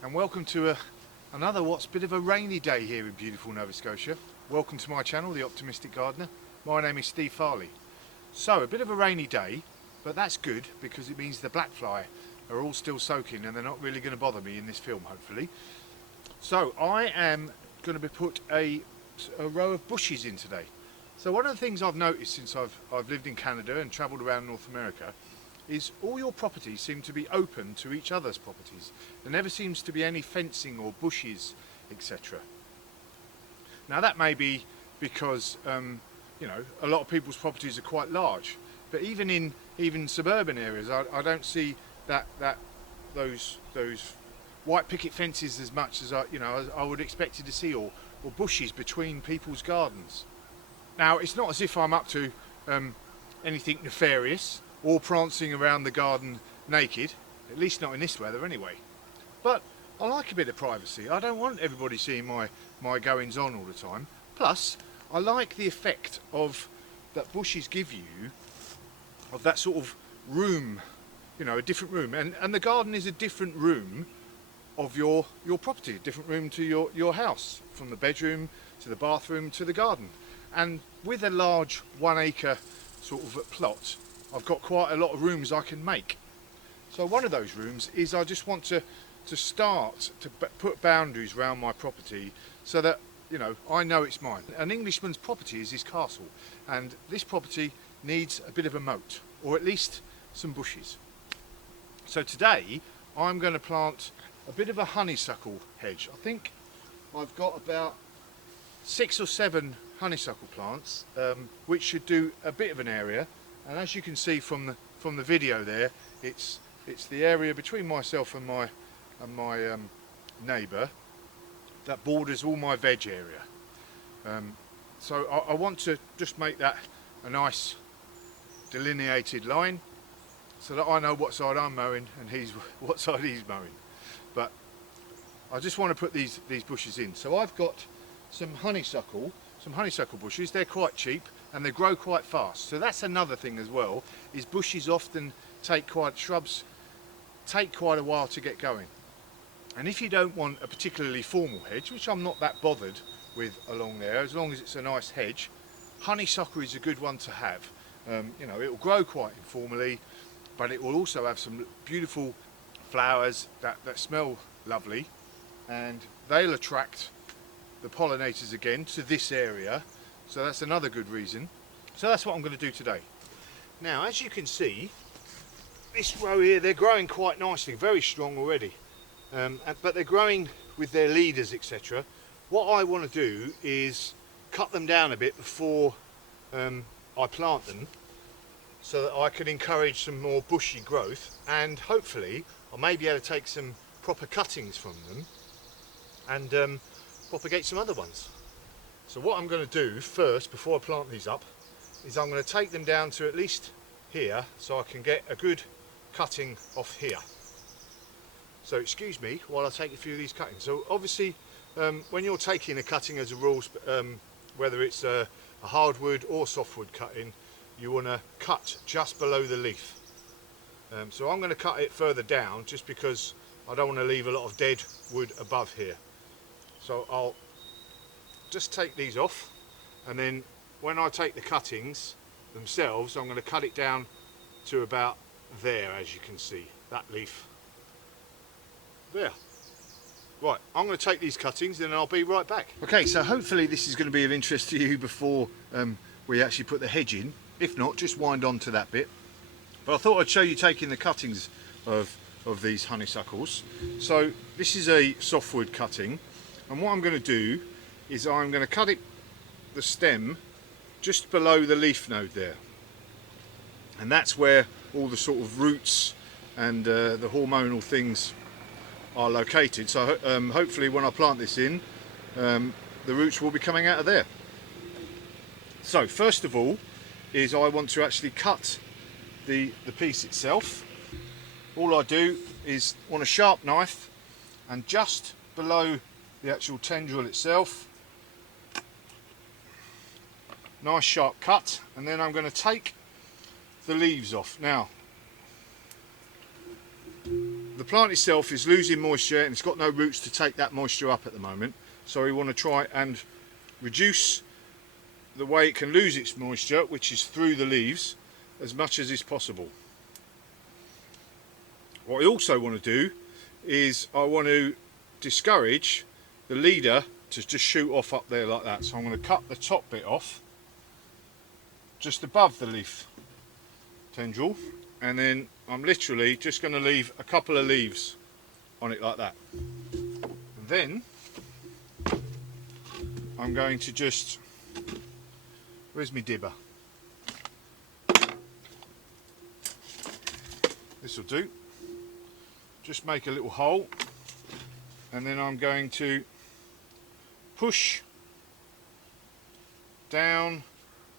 and welcome to another what's a bit of a rainy day here in beautiful Nova Scotia. Welcome to my channel, The Optimistic Gardener. My name is Steve Farley. So, a bit of a rainy day, but that's good because it means the blackfly are all still soaking and they're not really going to bother me in this film, hopefully. So, I am going to be put a row of bushes in today. So one of the things I've noticed since I've lived in Canada and travelled around North America is all your properties seem to be open to each other's properties. There never seems to be any fencing or bushes, etc. Now that may be because you know, a lot of people's properties are quite large, but even in suburban areas, I don't see those white picket fences as much as I would expect to see, or bushes between people's gardens. Now, it's not as if I'm up to anything nefarious or prancing around the garden naked, at least not in this weather anyway. But I like a bit of privacy. I don't want everybody seeing my goings on all the time. Plus, I like the effect that bushes give you, of that sort of room, you know, a different room. And the garden is a different room of your property, a different room to your house, from the bedroom to the bathroom to the garden. And with a large 1 acre sort of plot, I've got quite a lot of rooms I can make. So one of those rooms is I just want to start to put boundaries around my property so that, you know it's mine. An Englishman's property is his castle, and this property needs a bit of a moat, or at least some bushes. So today I'm going to plant a bit of a honeysuckle hedge. I think I've got about 6 or 7 honeysuckle plants, which should do a bit of an area. And as you can see from the video there, it's the area between myself and my neighbour that borders all my veg area. So I want to just make that a nice delineated line so that I know what side I'm mowing and what side he's mowing. But I just want to put these bushes in. So I've got some honeysuckle bushes. They're quite cheap and they grow quite fast. So that's another thing as well, is bushes often shrubs take quite a while to get going. And if you don't want a particularly formal hedge, which I'm not that bothered with along there, as long as it's a nice hedge, honeysuckle is a good one to have. It will grow quite informally, but it will also have some beautiful flowers that smell lovely, and they'll attract the pollinators again to this area. So that's another good reason. So that's what I'm going to do today. Now, as you can see, this row here, they're growing quite nicely, very strong already. But they're growing with their leaders, etc. What I want to do is cut them down a bit before I plant them, so that I can encourage some more bushy growth, and hopefully I may be able to take some proper cuttings from them and propagate some other ones. So what I'm going to do first, before I plant these up, is I'm going to take them down to at least here, so I can get a good cutting off here. So excuse me while I take a few of these cuttings. So obviously when you're taking a cutting as a rule, whether it's a hardwood or softwood cutting, you want to cut just below the leaf. So I'm going to cut it further down just because I don't want to leave a lot of dead wood above here. So I'll just take these off, and then when I take the cuttings themselves, I'm going to cut it down to about there, as you can see, that leaf there. Right, I'm going to take these cuttings and I'll be right back. Okay, so hopefully this is going to be of interest to you before we actually put the hedge in. If not, just wind on to that bit. But I thought I'd show you taking the cuttings of these honeysuckles. So this is a softwood cutting, and what I'm going to do is I'm going to cut the stem just below the leaf node there, and that's where all the sort of roots and the hormonal things are located. So hopefully when I plant this in, the roots will be coming out of there. So first of all is I want to actually cut the piece itself. All I do is on a sharp knife, and just below the actual tendril itself, nice sharp cut, and then I'm going to take the leaves off. Now, the plant itself is losing moisture and it's got no roots to take that moisture up at the moment. So we want to try and reduce the way it can lose its moisture, which is through the leaves, as much as is possible. What I also want to do is I want to discourage the leader to just shoot off up there like that. So I'm going to cut the top bit off just above the leaf tendril, and then I'm literally just going to leave a couple of leaves on it like that. And then I'm going to just, where's my dibber? This will do. Just make a little hole, and then I'm going to push down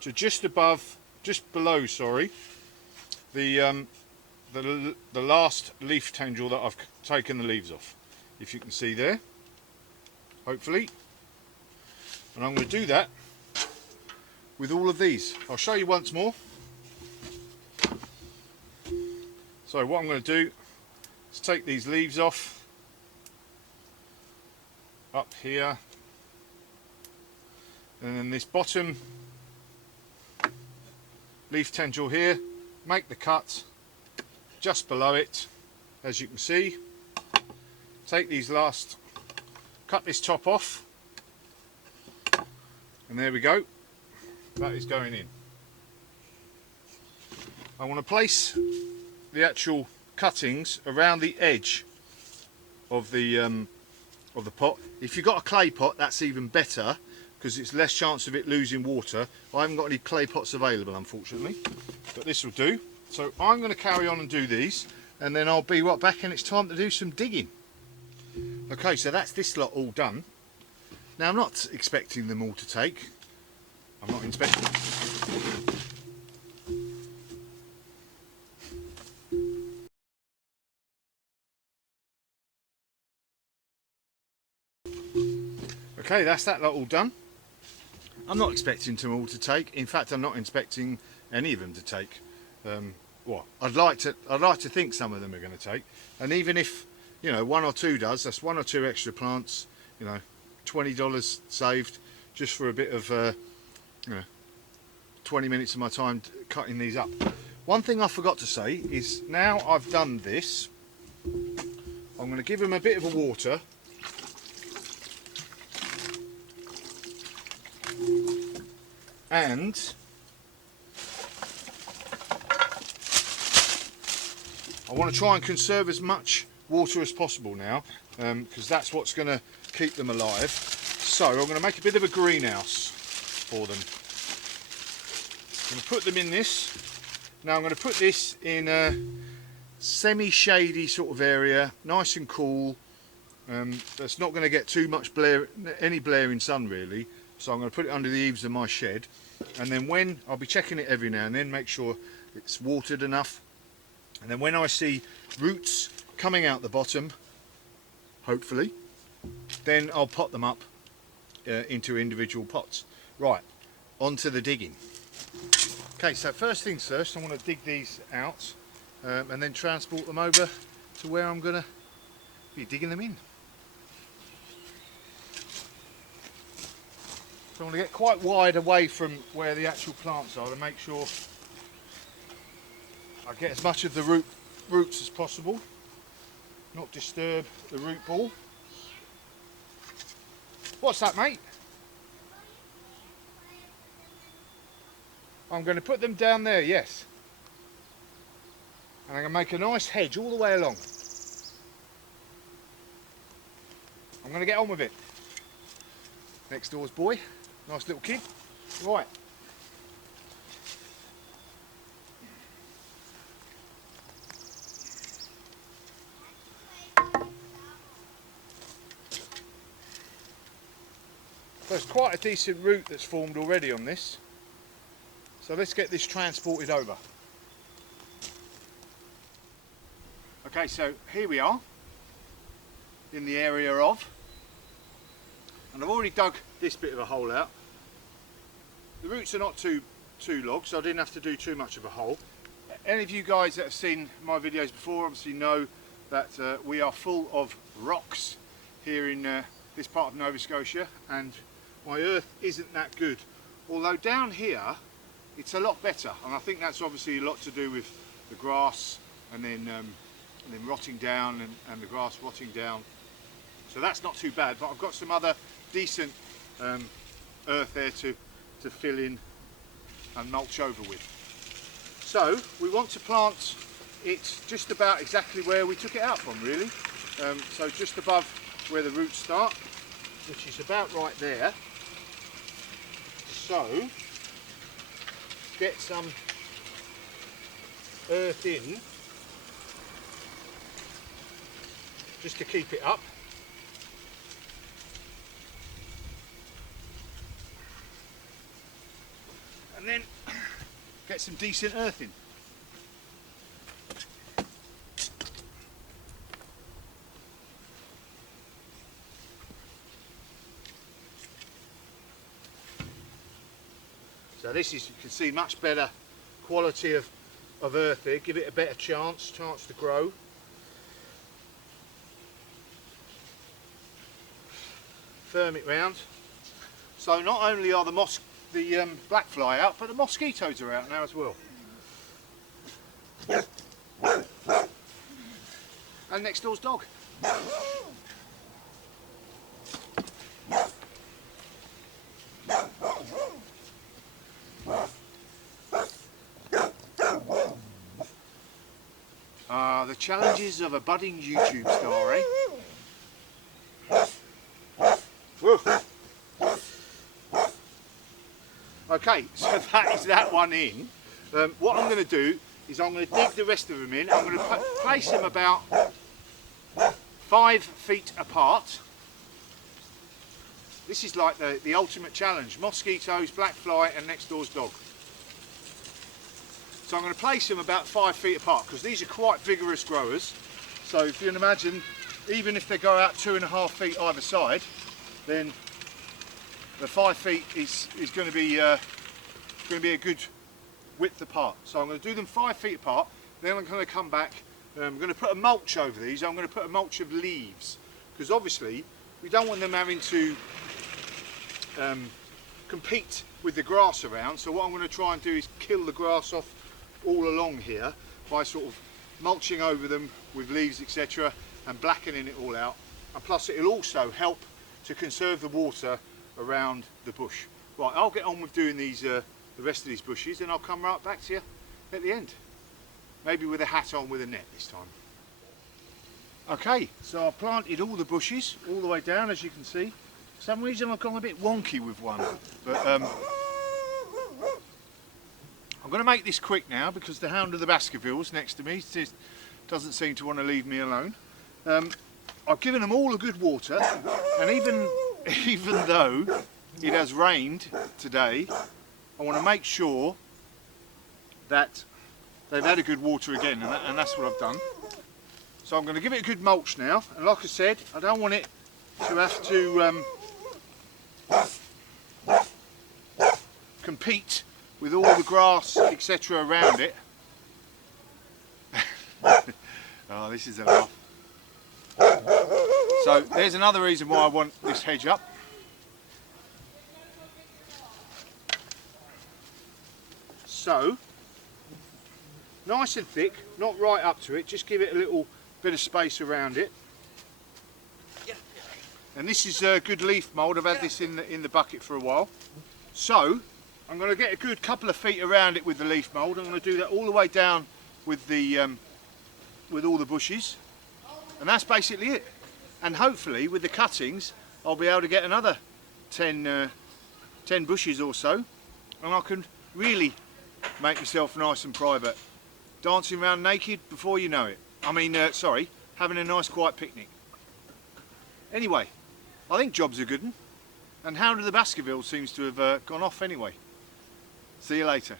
to just above, just below, sorry, the last leaf tendril that I've taken the leaves off, if you can see there, hopefully. And I'm going to do that with all of these. I'll show you once more. So what I'm going to do is take these leaves off up here, and then this bottom leaf tendril here, make the cut just below it, as you can see. Take these last, cut this top off, and there we go, that is going in. I want to place the actual cuttings around the edge of the pot. If you've got a clay pot, that's even better, because it's less chance of it losing water. I haven't got any clay pots available, unfortunately, but this will do. So I'm going to carry on and do these, and then I'll be right back and it's time to do some digging. Okay, so that's this lot all done. Now I'm not expecting them all to take. I'm not expecting. Okay, that's that lot all done. I'm not expecting them all to take. In fact, I'm not expecting any of them to take. What I'd like to think some of them are going to take, and even if, you know, one or two does, that's one or two extra plants. You know, $20 saved just for a bit of, you know, 20 minutes of my time cutting these up. One thing I forgot to say is, now I've done this, I'm going to give them a bit of a water. And I want to try and conserve as much water as possible now, because that's what's going to keep them alive. So I'm going to make a bit of a greenhouse for them. I'm going to put them in this. Now I'm going to put this in a semi-shady sort of area, nice and cool. That's not going to get too much any blaring sun really. So I'm going to put it under the eaves of my shed, and then when I'll be checking it every now and then, make sure it's watered enough, and then when I see roots coming out the bottom, hopefully, then I'll pot them up into individual pots. Right, on to the digging. Okay, so first things first, I want to dig these out and then transport them over to where I'm going to be digging them in. So I want to get quite wide away from where the actual plants are to make sure I get as much of the roots as possible, not disturb the root ball. What's that, mate? I'm going to put them down there, yes. And I'm going to make a nice hedge all the way along. I'm going to get on with it. Next door's boy. Nice little kid. Right. There's quite a decent root that's formed already on this. So let's get this transported over. Okay, so here we are in the area of, and I've already dug this bit of a hole out. The roots are not too long, so I didn't have to do too much of a hole. Any of you guys that have seen my videos before obviously know that we are full of rocks here in this part of Nova Scotia, and my earth isn't that good. Although down here it's a lot better, and I think that's obviously a lot to do with the grass and then rotting down and the grass rotting down. So that's not too bad, but I've got some other decent earth there to fill in and mulch over with. So we want to plant it just about exactly where we took it out from, really. So just above where the roots start, which is about right there. So get some earth in just to keep it up. And then get some decent earth in. So this is, you can see, much better quality of earth here. Give it a better chance to grow. Firm it round. So not only are the black fly out, but the mosquitoes are out now as well. And next door's dog. The challenges of a budding YouTube star, eh? Woo. Okay, so that is that one in. What I'm going to do is I'm going to dig the rest of them in. I'm going to place them about 5 feet apart. This is like the ultimate challenge: mosquitoes, black fly and next door's dog. So I'm going to place them about 5 feet apart because these are quite vigorous growers. So if you can imagine, even if they go out 2.5 feet either side, then the 5 feet is going to be a good width apart. So I'm going to do them 5 feet apart. Then I'm going to come back. I'm going to put a mulch over these. I'm going to put a mulch of leaves, because obviously we don't want them having to compete with the grass around. So what I'm going to try and do is kill the grass off all along here by sort of mulching over them with leaves, etc., and blackening it all out. And plus it'll also help to conserve the water around the bush. Right, I'll get on with doing these the rest of these bushes, and I'll come right back to you at the end. Maybe with a hat on with a net this time. Okay, so I've planted all the bushes all the way down, as you can see. For some reason I've gone a bit wonky with one, but I'm going to make this quick now because the hound of the Baskervilles next to me just doesn't seem to want to leave me alone. I've given them all a good water, and even though it has rained today, I want to make sure that they've had a good water again, and that's what I've done. So I'm going to give it a good mulch now, and like I said, I don't want it to have to compete with all the grass, etc., around it. Oh, this is a laugh. So there's another reason why I want this hedge up. So, nice and thick, not right up to it, just give it a little bit of space around it. And this is a good leaf mould. I've had this in the bucket for a while. So I'm going to get a good couple of feet around it with the leaf mould. I'm going to do that all the way down with all the bushes, and that's basically it. And hopefully with the cuttings I'll be able to get another 10 bushes or so, and I can really make myself nice and private, dancing around naked before you know it. I mean, sorry, having a nice quiet picnic. Anyway, I think job's a good one, and Hound of the Baskervilles seems to have gone off anyway. See you later.